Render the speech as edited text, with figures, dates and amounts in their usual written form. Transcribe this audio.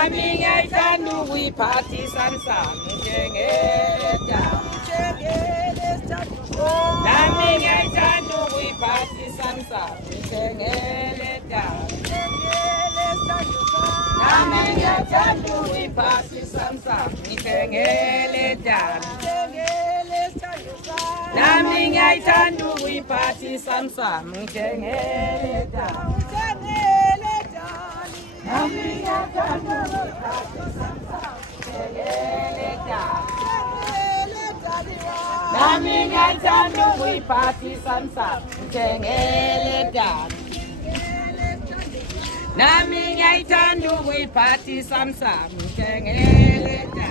nami ngiyayithanda ukuyiphatha isamsami njengeleta nami ngiyayithanda ukuyiphatha isamsami njengeleta nami ngiyayithanda ukuyiphatha isamsami njengeleta nami ngiyayithanda ukuyiphatha isamsami njengeleta nami ngiyayithanda ukuyiphatha nami ngiyayithanda ukuyiphatha isamsami njengeleta nami ngiyayithanda ukuyiphatha isamsami njengeleta